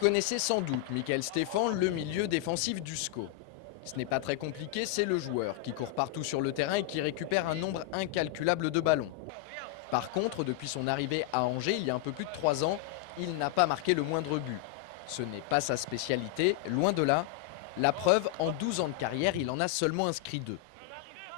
connaissez sans doute Michael Stéphan, le milieu défensif du SCO. Ce n'est pas très compliqué, c'est le joueur qui court partout sur le terrain et qui récupère un nombre incalculable de ballons. Par contre, depuis son arrivée à Angers il y a un peu plus de 3 ans, il n'a pas marqué le moindre but. Ce n'est pas sa spécialité, loin de là. La preuve, en 12 ans de carrière, il en a seulement inscrit 2.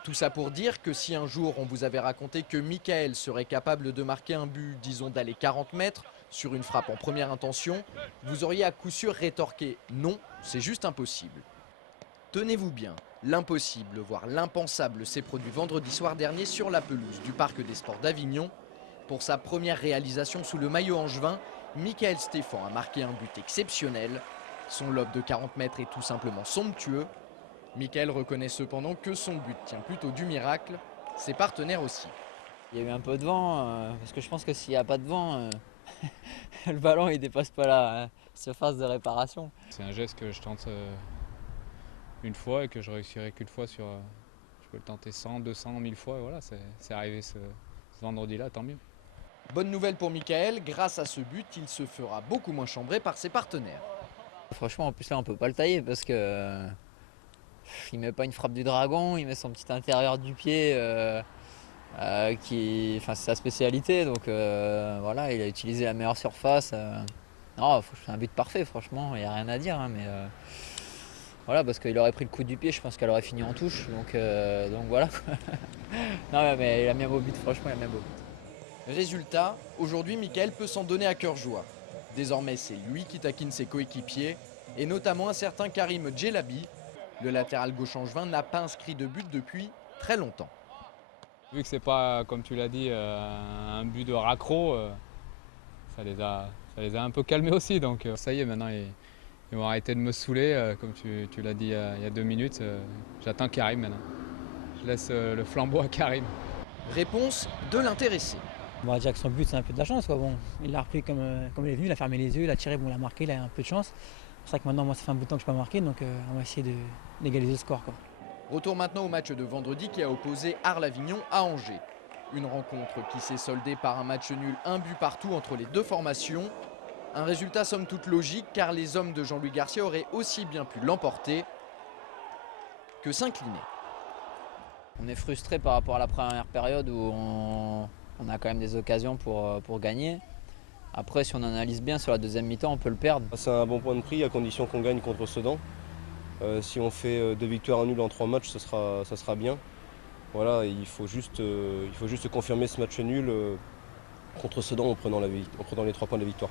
Tout ça pour dire que si un jour on vous avait raconté que Michael serait capable de marquer un but, disons d'aller 40 mètres, sur une frappe en première intention, vous auriez à coup sûr rétorqué « non, c'est juste impossible ». Tenez-vous bien, l'impossible, voire l'impensable s'est produit vendredi soir dernier sur la pelouse du Parc des Sports d'Avignon. Pour sa première réalisation sous le maillot angevin, Michael Stéphan a marqué un but exceptionnel. Son lob de 40 mètres est tout simplement somptueux. Michael reconnaît cependant que son but tient plutôt du miracle, ses partenaires aussi. Il y a eu un peu de vent, parce que je pense que s'il n'y a pas de vent, le ballon il dépasse pas la surface de réparation. C'est un geste que je tente une fois et que je réussirai qu'une fois sur... je peux le tenter 100, 200, 1000 fois et voilà, c'est arrivé ce vendredi-là, tant mieux. Bonne nouvelle pour Michael, grâce à ce but, il se fera beaucoup moins chambrer par ses partenaires. Franchement, en plus là on peut pas le tailler parce que il met pas une frappe du dragon, il met son petit intérieur du pied c'est sa spécialité, donc voilà, il a utilisé la meilleure surface. Non, c'est un but parfait, franchement, il n'y a rien à dire, hein, mais voilà, parce qu'il aurait pris le coup du pied, je pense qu'elle aurait fini en touche, donc voilà. Non, mais il a mis un beau but, franchement, il a mis un beau but. Résultat, aujourd'hui Michael peut s'en donner à cœur joie. Désormais c'est lui qui taquine ses coéquipiers, et notamment un certain Karim Djelabi. Le latéral gauche angevin n'a pas inscrit de but depuis très longtemps. Vu que c'est pas, comme tu l'as dit, un but de raccro, ça les a un peu calmés aussi. Donc ça y est, maintenant ils vont arrêter de me saouler, comme tu l'as dit il y a 2 minutes. J'attends Karim maintenant. Je laisse le flambeau à Karim. Réponse de l'intéressé. On va dire que son but c'est un peu de la chance, quoi. Bon, il l'a repris comme il est venu, il a fermé les yeux, il a tiré, bon, il a marqué, il a un peu de chance. C'est vrai que maintenant moi ça fait un bout de temps que je ne peux pas marquer, donc on va essayer d'égaliser le score, quoi. Retour maintenant au match de vendredi qui a opposé Arles-Avignon à Angers. Une rencontre qui s'est soldée par un match nul, un but partout entre les deux formations. Un résultat somme toute logique car les hommes de Jean-Louis Garcia auraient aussi bien pu l'emporter que s'incliner. On est frustré par rapport à la première période où on a quand même des occasions pour gagner. Après, si on analyse bien sur la deuxième mi-temps, on peut le perdre. C'est un bon point de prix à condition qu'on gagne contre Sedan. Si on fait 2 victoires, 1 nul en 3 matchs, ça sera bien. Voilà, il faut juste confirmer ce match nul contre Sedan en prenant les 3 points de la victoire.